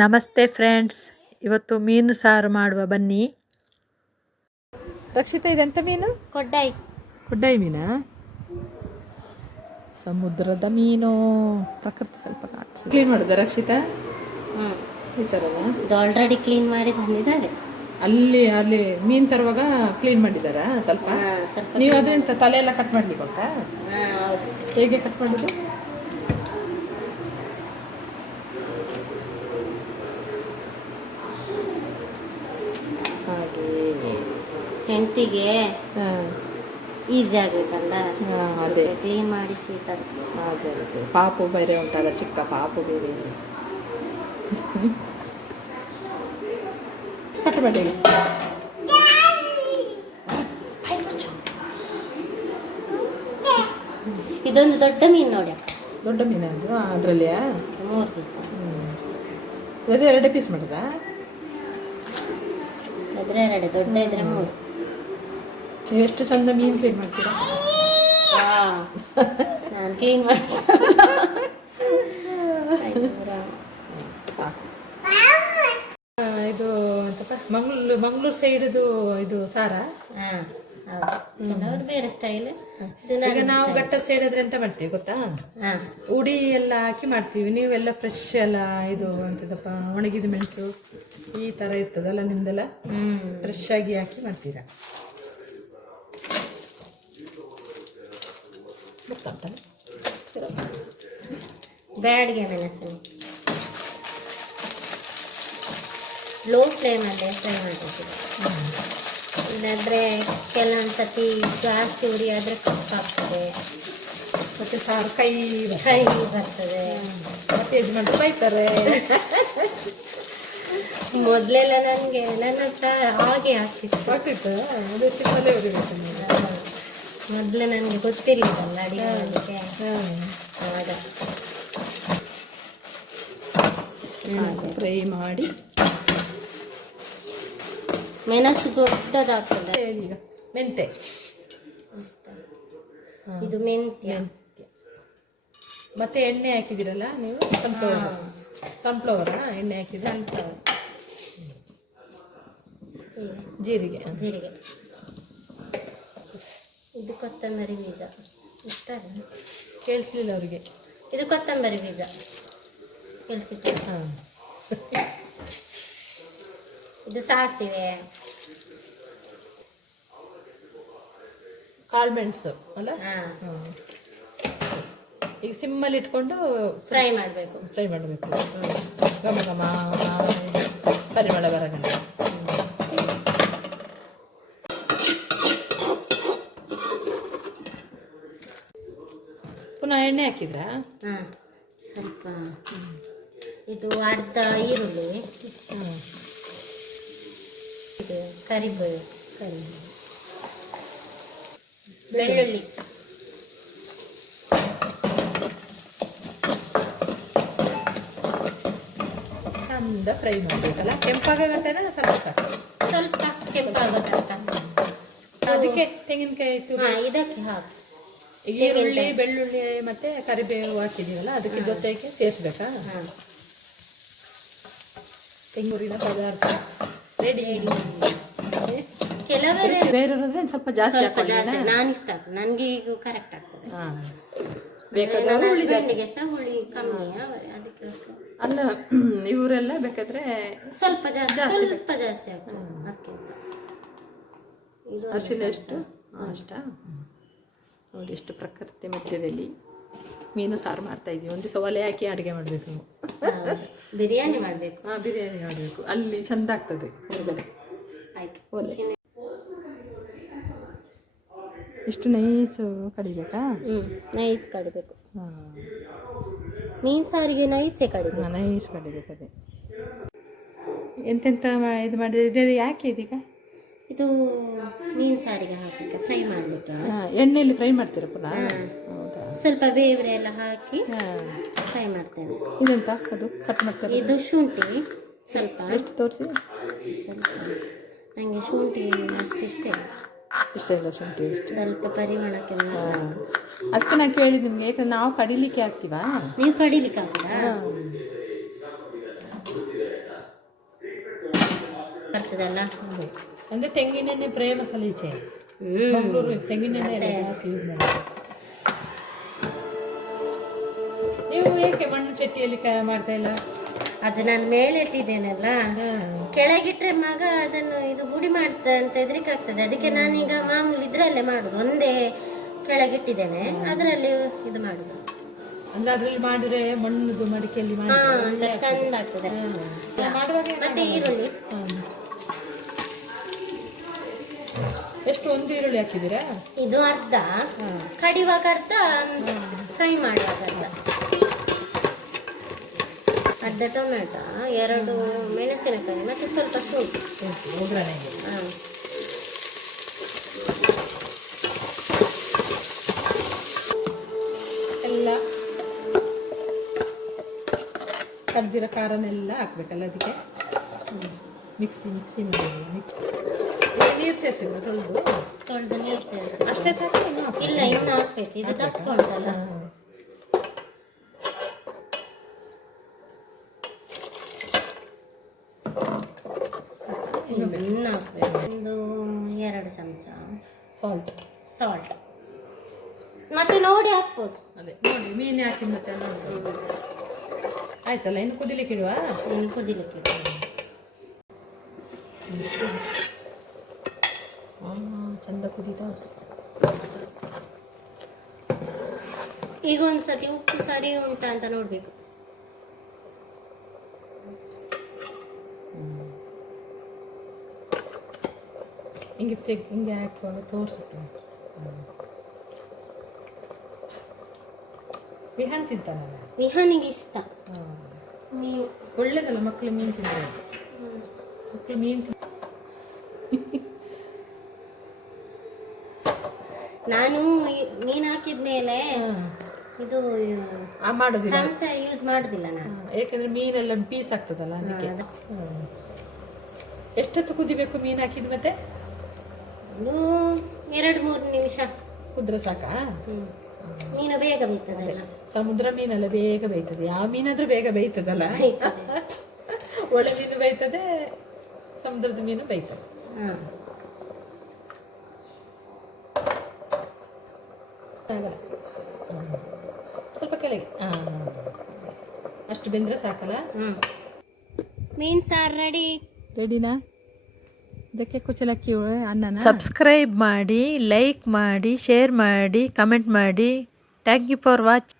ನಮಸ್ತೆ ಫ್ರೆಂಡ್ಸ್, ಇವತ್ತು ಮೀನು ಸಾರು ಮಾಡುವ ಬನ್ನಿ. ರಕ್ಷಿತಾ, ಇದೆಂತ ಮೀನು? ಕೊಡ್ಡಾಯಿ ಮೀನಾ? ಸಮುದ್ರದ ಮೀನು. ಪ್ರಕೃತಿ ಸ್ವಲ್ಪ ಕ್ಲೀನ್ ಮಾಡಿದೆ ರಕ್ಷಿತಾ? ಈ ಥರನಾ? ಆಲ್ರೆಡಿ ಕ್ಲೀನ್ ಮಾಡಿ ತಂದಿದ್ದಾರೆ. ಅಲ್ಲಿ ಮೀನು ತರುವಾಗ ಕ್ಲೀನ್ ಮಾಡಿದ್ದಾರಾ ಸ್ವಲ್ಪ? ನೀವು ಅದೆಂತ ತಲೆ ಎಲ್ಲ ಕಟ್ ಮಾಡ್ಲಿಕ್ಕೆ ಕೊಟ್ಟಾ? ಹೇಗೆ ಕಟ್ ಮಾಡೋದು? ಹೆಂಡತಿಗೆ ಈಸಿ ಆಗಬೇಕಲ್ಲ, ಅದೇ ಕ್ಲೀನ್ ಮಾಡಿಸಿ ಅದೇ ಪಾಪು ಬೇರೆ ಉಂಟಲ್ಲ, ಚಿಕ್ಕ ಪಾಪು ಬೇರೆ. ಕಟ್ ಮಾಡಿ. ಇದೊಂದು ದೊಡ್ಡ ಮೀನು ನೋಡಿ. ದೊಡ್ಡ ಮೀನು ಅದು? ಅದರಲ್ಲಿಯಾ? 3 ಪೀಸ್. ಅದು 2 ಪೀಸ್ ಮಾಡಿದಾ? ಅದ್ರೆ 2, ದೊಡ್ಡ ಇದ್ರೆ 3. ನೀವು ಎಷ್ಟು ಚಂದ ಮೀನು ಕ್ಲೀನ್ ಮಾಡ್ತೀರಾ? ನಾನು ಕ್ಲೀನ್ ಮಾಡ್ತೀನಿ. ಇದು ಎಂತಪ್ಪ, ಮಂಗಳೂರು ಸೈಡ್ದು ಇದು ಸಾರಾ? ಕೆಲವರು ಬೇರೆ ಸ್ಟೈಲ್. ಈಗ ನಾವು ಘಟ್ಟದ ಸೈಡ್ ಆದ್ರೆ ಎಂತ ಮಾಡ್ತೀವಿ ಗೊತ್ತಾ? ಉಡಿ ಎಲ್ಲ ಹಾಕಿ ಮಾಡ್ತೀವಿ. ನೀವೆಲ್ಲ ಫ್ರೆಶ್ ಎಲ್ಲ ಇದು ಅಂತದಪ್ಪ, ಒಣಗಿದ ಮೆಣಸು ಈ ತರ ಇರ್ತದಲ್ಲ ನಿಮ್ದೆಲ್ಲ, ಫ್ರೆಶ್ ಆಗಿ ಹಾಕಿ ಮಾಡ್ತೀರಾ? ಬ್ಯಾಡ್ಗೆ ಮೆಣಸು ಲೋ ಫ್ಲೇಮಲ್ಲೇ ಫ್ರೈ ಮಾಡಬೇಕು. ಇಲ್ಲಾಂದರೆ ಕೆಲವೊಂದು ಸತಿ ಜಾಸ್ತಿ ಉರಿ ಆದರೆ ಕಪ್ಪಾಗ್ತದೆ, ಮತ್ತೆ ಸಾರು ಕೈ ಬರ್ತದೆ, ಮತ್ತೆ ಯಜಮಾನ್ರು ಬೈತಾರೆ. ಮೊದಲೆಲ್ಲ ನನ್ನ ಹತ್ರ ಹಾಗೆ ಆಗ್ತಿತ್ತು. ಅದು ಸಿಮ್ಮಲ್ಲೇ ಉರಿಬೇಕು. ಮೊದಲು ನನಗೆ ಗೊತ್ತಿರಲಿಲ್ಲಲ್ಲ ಅಡಿಗೆ ಮಾಡಲಿಕ್ಕೆ. ಆಗ ಫ್ರೈ ಮಾಡಿ ಮೆಣಸು ದೊಡ್ಡದಾಗ್ತದೆ. ಹೇಳಿ, ಈಗ ಮೆಂತೆ. ಇದು ಮೆಂತ್ಯ. ಮತ್ತೆ ಎಣ್ಣೆ ಹಾಕಿದಿರಲ್ಲ ನೀವು? ಸನ್ಫ್ಲವರಾ ಎಣ್ಣೆ ಹಾಕಿದ್ರೆ? ಸನ್ಫ್ಲವರ್. ಜೀರಿಗೆ. ಇದು ಕೊತ್ತಂಬರಿ ಬೀಜ. ಇಷ್ಟಾರೆ ಕೇಳಿಸ್ಲಿಲ್ಲ ಅವರಿಗೆ. ಇದು ಕೊತ್ತಂಬರಿ ಬೀಜ ಕೇಳಿಸಿತ್ತು. ಇದು ಸಾಸಿವೆ, ಕಾಳುಮೆಣಸು ಅಲ್ಲ? ಈಗ ಸಿಮ್ಮಲ್ಲಿ ಇಟ್ಕೊಂಡು ಫ್ರೈ ಮಾಡಬೇಕು. ಘಮ ಘಮ ಪರಿಮಳ ಬರಗಂಡ. ಪುನಃ ಎಣ್ಣೆ ಹಾಕಿದ್ರಾ? ಸ್ವಲ್ಪ. ಇದು ಅರ್ಧ ಈರುಳ್ಳಿ, ಇದು ಕರಿಬೇವು, ಬೆಳ್ಳುಳ್ಳಿ, ಚಂದ ಫ್ರೈ ಮಾಡಬೇಕಲ್ಲ. ಕೆಂಪಾಗಂಟನ ಸ್ವಲ್ಪ ಕೆಂಪಾಗೋ ತನಕ. ಅದಕ್ಕೆ ತೆಂಗಿನಕಾಯಿ ಇದಕ್ಕೆ ಹಾಕಿ ಈರುಳ್ಳಿ, ಬೆಳ್ಳುಳ್ಳಿ ಮತ್ತೆ ಕರಿಬೇವು ಹಾಕಿದೀವಲ್ಲ, ಅದಕ್ಕೆ ಜೊತೆಗೆ ಸೇರಿಸ್ಬೇಕಾ? ತೆಂಗೂರಿನ ಪದಾರ್ಥ ರೆಡಿ. ಕೆಲವರೇ ಬೇರೆ ಸ್ವಲ್ಪ ಜಾಸ್ತಿ, ನಾನು ಇಷ್ಟ ಆಗ್ತದೆ, ನನಗೆ ಈಗ ಕರೆಕ್ಟ್ ಆಗ್ತದೆ. ಬೇಕಾದ್ರೆ ಸಹ ಹುಳಿ ಕಮ್ಮಿ ಅದಕ್ಕೆ. ಅಲ್ಲ, ಇವರೆಲ್ಲ ಬೇಕಾದ್ರೆ ಸ್ವಲ್ಪ ಜಾಸ್ತಿ ಆಗ್ತದೆ. ಅದಕ್ಕಿಂತ ಇದು ಅರಿಶಿನ ಎಷ್ಟು ಅಷ್ಟ ನೋಡಿ. ಎಷ್ಟು ಪ್ರಕೃತಿ ಮಧ್ಯದಲ್ಲಿ ಮೀನು ಸಾರು ಮಾಡ್ತಾ ಇದೀವಿ. ಒಂದು ದಿವಸ ಒಲೆ ಹಾಕಿ ಅಡುಗೆ ಮಾಡಬೇಕು ನಾವು. ಬಿರಿಯಾನಿ ಮಾಡಬೇಕು. ಬಿರಿಯಾನಿ ಮಾಡಬೇಕು. ಅಲ್ಲಿ ಚಂದ ಆಗ್ತದೆ ಹೊರಗಡೆ. ಆಯ್ತು. ಒಲೆ ಎಷ್ಟು ನೈಸು ಕಡಿಬೇಕಾ? ನೈಸ್ ಕಡಿಬೇಕು. ಮೀನು ಸಾರಿಗೆ ನೈಸೇ ಕಡಿಬೇಕು. ನೈಸ್ ಕಡಿಬೇಕು. ಅದೇ ಎಂತೆಂತ ಇದು ಮಾಡಿದ್ರೆ ಇದು ಯಾಕೆ ಇದೀಗ? ಇದು ಮೀನು ಸಾರಿಗೆ ಹಾಕಲಿಕ್ಕೆ, ಫ್ರೈ ಮಾಡಲಿಕ್ಕೆ. ಎಣ್ಣೆಯಲ್ಲಿ ಫ್ರೈ ಮಾಡ್ತೀರಾ ಪುನಃ? ಹೌದಾ? ಸ್ವಲ್ಪ ಬೇವ್ರೆ ಎಲ್ಲ ಹಾಕಿ ಫ್ರೈ ಮಾಡ್ತೇನೆ. ಇದೆಂತ ಅದು ಕಟ್ ಮಾಡ್ತಾರೆ? ಇದು ಶುಂಠಿ ಸ್ವಲ್ಪ. ಎಷ್ಟು ತೋರಿಸಿ? ಸ್ವಲ್ಪ ನನಗೆ ಶುಂಠಿ ಅಷ್ಟಿಷ್ಟೇ. ಇಷ್ಟ ಇಲ್ಲ ಶುಂಠಿ? ಸ್ವಲ್ಪ ಪರಿಮಳಕ್ಕೆ. ಅದಕ್ಕೆ ನಾನು ಕೇಳಿದ್ದು ನಿಮಗೆ, ಯಾಕಂದ್ರೆ ನಾವು ಕಡಿಲಿಕ್ಕೆ ಹಾಕ್ತೀವಾ? ನೀವು ಕಡಿಲಿಕ್ಕೆ ಹಾಕಿಲ್ಲ? ಬರ್ತದಲ್ಲ. ಅದೇ ಅಂದರೆ ತೆಂಗಿನೆಣ್ಣೆ ಪ್ರೇಮ ಸಲೀಚೆ. ಮಂಗಳೂರು ತೆಂಗಿನೆಣ್ಣೆ ಎಲ್ಲ ಜಾಸ್ತಿ ಯೂಸ್ ಮಾಡೋದು. ನೀವು ಏಕೆ ಮಣ್ಣು ಚಟ್ಟಿಯಲ್ಲಿ ಮಾಡ್ತಾ ಇಲ್ಲ? ಅದು ನಾನು ಮೇಲೆ ಇಟ್ಟಿದ್ದೇನಲ್ಲ, ಕೆಳಗಿಟ್ರೆ ಮಗ ಅದನ್ನು ಇದು ಗುಡಿ ಮಾಡ್ತಾ ಅಂತ ಹೆದರಿಕಾಗ್ತದೆ. ಅದಕ್ಕೆ ನಾನೀಗ ಮಾಮೂಲಿ ಇದ್ರಲ್ಲೇ ಮಾಡುದು, ಒಂದೇ ಕೆಳಗಿಟ್ಟಿದ್ದೇನೆ, ಅದರಲ್ಲಿ ಇದು ಮಾಡುದು. ಅಂದ್ರೆ ಅದ್ರಲ್ಲಿ ಮಾಡಿದ್ರೆ ಮಣ್ಣುದು ಮಡಿಕೆಯಲ್ಲಿ ಚಂದ ಆಗ್ತದೆ. ಮತ್ತೆ ಈರುಳ್ಳಿ ಎಷ್ಟು, ಒಂದು ಈರುಳ್ಳಿ ಹಾಕಿದ್ದೀರಾ? ಇದು ಅರ್ಧ, ಕಡಿವಾಗ ಅರ್ಧ, ಫ್ರೈ ಮಾಡುವಾಗ ಅರ್ಧ ಟೊಮೆಟೊ, 2 ಮೆಣಸಿನಕಾಯಿ, ಮತ್ತೆ ಸ್ವಲ್ಪ ಶುಂಠಿ ಒಗ್ಗರಣೆಗೆ. ಎಲ್ಲ ಕಡ್ದಿರೋ ಖಾರನೆಲ್ಲ ಹಾಕ್ಬೇಕಲ್ಲ ಅದಕ್ಕೆ. ಮಿಕ್ಸಿ ಮಾಡಿ ನೀರು ಸೇರಿಸಿಲ್ಲ, ತೊಳೆದು ನೀರು ಸೇರಿಸಿ ಅಷ್ಟೇ ಸಾಕು? ಇಲ್ಲ, ಇನ್ನು ಹಾಕ್ಬೇಕು, ಇದು ದಪ್ಪ ಉಂಟಲ್ಲ. ಇನ್ನು ಹಾಕ್ಬೇಕು ಒಂದು 2 ಚಮಚ ಸಾಲ್ಟ್ ಮತ್ತೆ ನೋಡಿ ಹಾಕ್ಬೋದು. ಅದೇ ನೋಡಿ ಮೀನು ಹಾಕಿ ಮತ್ತೆ ಆಯ್ತಲ್ಲ. ಇನ್ನು ಕುದಿಲಿಕ್ಕೆ ಇಡುವ? ಇನ್ನು ಕುದಿಲಿಕ್ಕೆ ಚಂದ ಕುದೀತಾ. ಈಗ ಒಂದ್ಸತಿ ಉಪ್ಪು ಸರಿ ಉಂಟಾ ಅಂತ ನೋಡ್ಬೇಕು. ಹಿಂಗೆ ಹಾಕುವಾಗ ತೋರಿಸುತ್ತೆ. ವಿಹಾನ್ ತಿಂತಾನಲ್ಲ? ವಿಹಾನಿಗೆ ಇಷ್ಟ ಮೀನು. ಒಳ್ಳೇದಲ್ಲ ಮಕ್ಕಳು ಮೀನು ತಿಂದರೆ. ಮಕ್ಕಳು ಮೀನು ನಾನು ಮೀನು ಹಾಕಿದ್ಮೇಲೆ ಇದು ಮಾಡೋದಿಲ್ಲ, ಚಮಚ ಯೂಸ್ ಮಾಡುದಿಲ್ಲ ನಾನು, ಯಾಕಂದ್ರೆ ಮೀನೆಲ್ಲ ಪೀಸ್ ಆಗ್ತದಲ್ಲ ಅದಕ್ಕೆ. ಎಷ್ಟೊತ್ತು ಕುದಿಬೇಕು ಮೀನು ಹಾಕಿದ ಮತ್ತೆ? ಒಂದು 2-3 ನಿಮಿಷ ಕುದ್ರೆ ಸಾಕಾ? ಮೀನು ಬೇಗ ಬೇಯ್ತದಲ್ಲ. ಸಮುದ್ರ ಮೀನೆಲ್ಲ ಬೇಗ ಬೇಯ್ತದೆ. ಯಾವ ಮೀನಾದ್ರೂ ಬೇಗ ಬೇಯ್ತದಲ್ಲ. ಒಳ್ಳೆ ಮೀನು ಬೇಯ್ತದೆ, ಸಮುದ್ರದ ಮೀನು ಬೇಯ್ತದೆ. ಸ್ವಲ್ಪ ಕೆಳಗೆ ಅಷ್ಟು ಬೆಂದ್ರೆ ಸಾಕಲ್ಲ? ಮೀನ್ ಸಾರು ರೆಡಿನಾ? ಇದಕ್ಕೆ ಕುಚಲಕ್ಕಿ ಅನ್ನನ. ಸಬ್ಸ್ಕ್ರೈಬ್ ಮಾಡಿ, ಲೈಕ್ ಮಾಡಿ, ಶೇರ್ ಮಾಡಿ, ಕಮೆಂಟ್ ಮಾಡಿ. Thank you for watch.